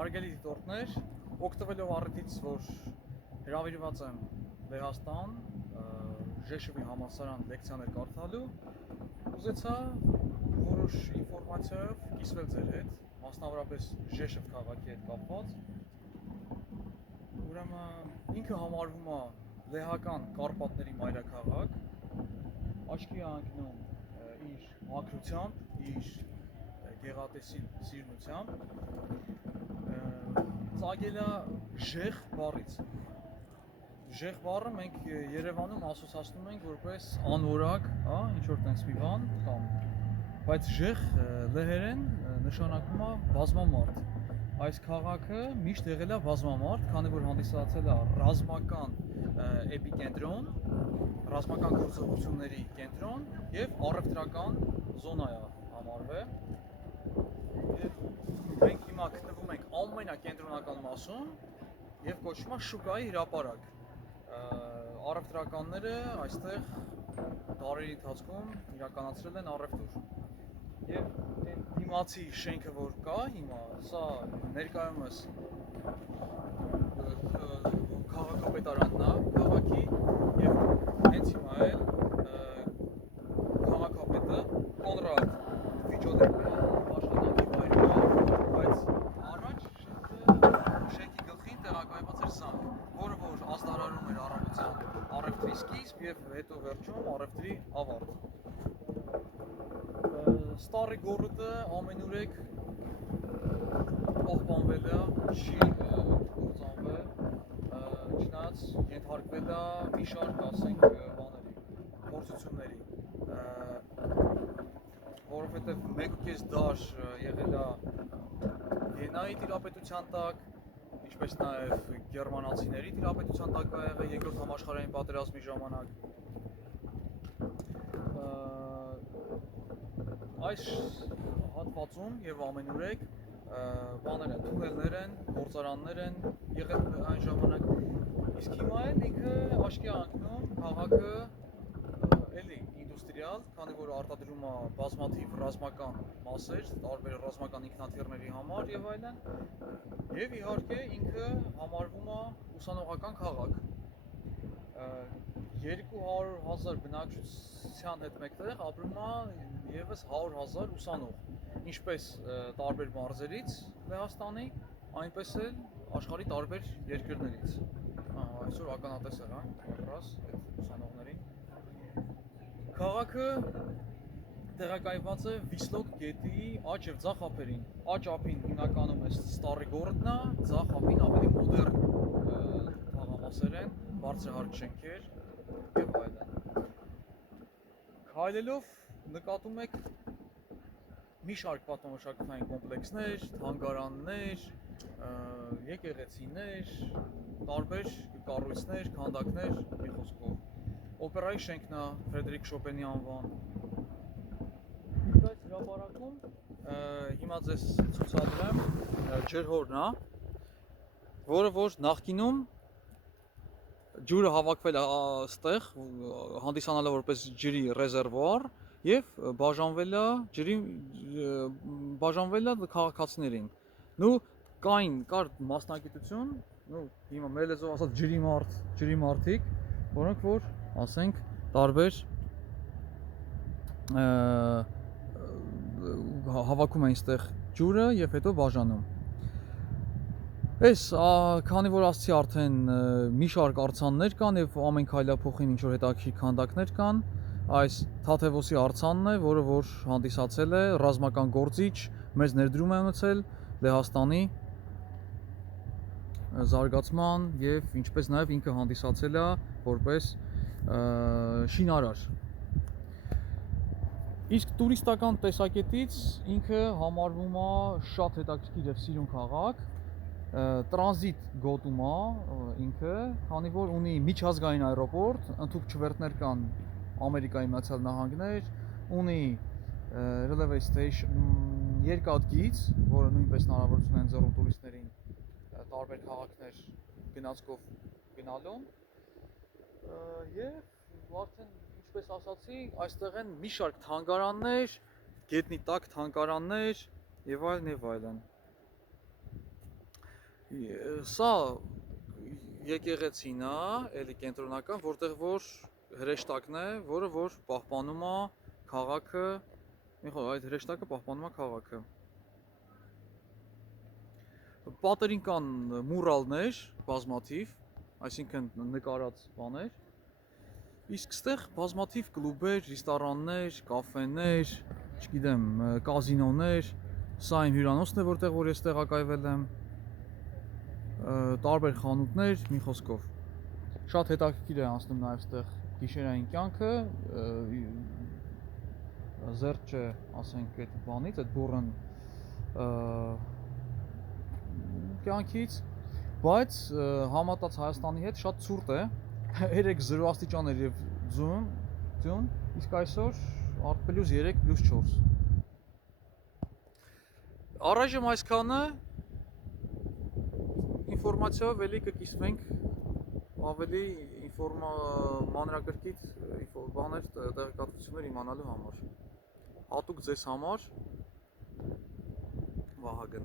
Հարգելի դիտորդներ, օգտվելով առիթից, որ հրավիրված եմ Լեհաստան, Ժեշովի համալսարան լեկցիաներ կարդալու, ուզեցա որոշ ինֆորմացիայով կիսվել ձեր հետ, մասնավորապես Ժեշով քաղաքի հետ կապված։ Ուրեմն ինքը համարվում է լեհական Կարպատների մայրաքաղաք, աչքի է ընկնում իր մաքրությամբ, իր գեղատեսիլ սիրունությամբ, ծագել է Ժեխ բառից։ Ժեխ բառը մենք Երևանում ասոցացնում ենք որպես անորակ, ինչ որ տենց մի բան կամ, բայց Ժեխ լեհերեն նշանակում է բազմամարդ։ Այս քաղաքը միշտ եղել է բազմամարդ, քանի որ հանդիսացել է ռազմական էպիկենտրոն, ռազմական գործողությունների կենտրոն եւ առևտրական զոնա է համարվել։ Եվ մենք հիմա գտնվում ենք ամենակենտրոնական մասում եւ կոչվում է շուկայի հրապարակ։ Առևտրականները այստեղ դարերի ընթացքում իրականացրել են առևտուր։ Եվ այն դիմացի շենքը, որ կա հիմա, սա ներկայումս քաղաքապետարանն է քաղաքի եւ հենց հիմա էլ քաղաքապետը Կոնրադ Վիճոդեկը աշխատանքի վայրում է, բայց առաջ շենքի գլխին տեղակայված էր զանգ, որը որ ազդարարում էր առավոտյան առևտրի սկիզբ եւ հետո վերջում առևտրի ավարտ։ Ստարի գորուտը ամենուրեք պահպանվել է, չի կործանվել, չնայած ենթարկվել է մի շարք, ասենք, բաների, փորձությունների, որովհետև 1.5 դար եղել է Վիեննայի տիրապետության տակ, ինչպես նաև գերմանացիների տիրապետության տակ է եղել երկրորդ համաշխարհային պատերազմի ժամանակ։ Այս հատվածում եւ ամենուրեք բաներ են, թունելներ են, գործարաններ են եղել այն ժամանակ, իսկ հիմա էլ ինքը աչքի է ընկնում քաղաքը էլի ինդուստրիալ, քանի որ արտադրում է բազմաթիվ ռազմական մասեր, տարբեր ռազմական ինքնաթիռների համար եւ այլն, եւ իհարկե ինքը համարվում է ուսանողական քաղաք։ 200,000 բնակչության հետ մեկտեղ ապրում է եւս 100,000 ուսանող, ինչպես տարբեր մարզերից Լեհաստանի, այնպես էլ աշխարհի տարբեր երկրներից։ Այսօր ականատես էր, կոնտրաս այդ ուսանողներին։ Քաղաքը տեղակայված է Վիսլոկ գետի աջ եւ ձախ ափերին։ Աջ ափին հիմնականում է Ստարի գորուտն է, ձախ ափին ավելի մոդեռն թաղամասեր են, բարձրահարկ շենքեր եւ այլն։ Քայլելով նկատում եք մի շարք պատմամշակութային կոմպլեքսներ, թանգարաններ, եկեղեցիներ, տարբեր կառույցներ, քանդակներ, մի խոսքով։ Օպերայի շենքն է, Ֆրեդերիկ Շոպենի անվան։ Իսկ այս հրապարակում հիմա ձեզ ցուցադրեմ ջրհորն է, որը որ նախկինում ջուրը հավաքվել է այստեղ, հանդիսանալը որպես ջրի ռեզերվուար եւ բաժանվել է քաղաքացիներին։ Նու կար մասնագիտություն, հիմա մեր լեզվով ասած ջրի մարդիկ, որոնք որ, ասենք, տարբեր հավաքում էին այստեղ ջուրը եւ հետո բաժանում։ Այս քանի որ ասացի արդեն մի շարք արձաններ կան եւ ամեն քայլափոխին ինչ որ հետաքրքիր քանդակներ կան, այս Թաթևոսի արձանն է, որը որ հանդիսացել է ռազմական գործիչ, մեծ ներդրում է ունեցել Լեհաստանի զարգացման եւ ինչպես նաեւ ինքը հանդիսացել է որպես շինարար։ Իսկ տուրիստական տեսակետից ինքը համարվում է շատ հետաքրքիր եւ սիրուն քաղաք, տրանզիտ գոտում է ինքը, քանի որ ունի միջազգային այերոպորտ, ընդհանուր չվերթներ կան Ամերիկայի Միացյալ Նահանգներ, ունի railway station երկաթգիծ, որը նույնպես հնարավորություն է ընձեռում տուրիստներին տարբեր քաղաքներ գնացքով գնալուն, եւ արդեն ինչպես ասացի, այստեղ են մի շարք թանգարաններ, գետնի տակ թանգարաններ եւ այլն եւ այլն։ Սա եկեղեցին է, էլի կենտրոնական, որտեղ որ հրեշտակն է, որը որ պահպանում է քաղաքը, այդ հրեշտակը պահպանում է քաղաքը։ Պատերին կան մուրալներ բազմաթիվ, այսինքն նկարած բաներ, իսկ ստեղ բազմաթիվ կլուբեր, ռեստորաններ, կաֆեներ, չգիտեմ, կազինոներ, սա իմ հյուրանոցն է, որտեղ որ ես տեղակայվել եմ, տարբեր խանութներ, մի խոսքով։ Շատ հետաքրքիր է անցնում նաև ստեղ գիշերային կյանքը, զերծ չէ, ասենք, այդ բանից, այդ բուրըն կյանքից, բայց համատած Հայաստանի հետ շատ ցուրտ է, 3-0 աստիճան էր եւ ձյուն, իսկ այսօր +3, +4։ Առայժմ այսքանը, ինֆորմացիայով էլի կկիսվենք ավելի մանրակրկիտ բաներ, տեղեկատվություններ իմանալու համար։ Հատուկ ձեզ համար, Վահագն։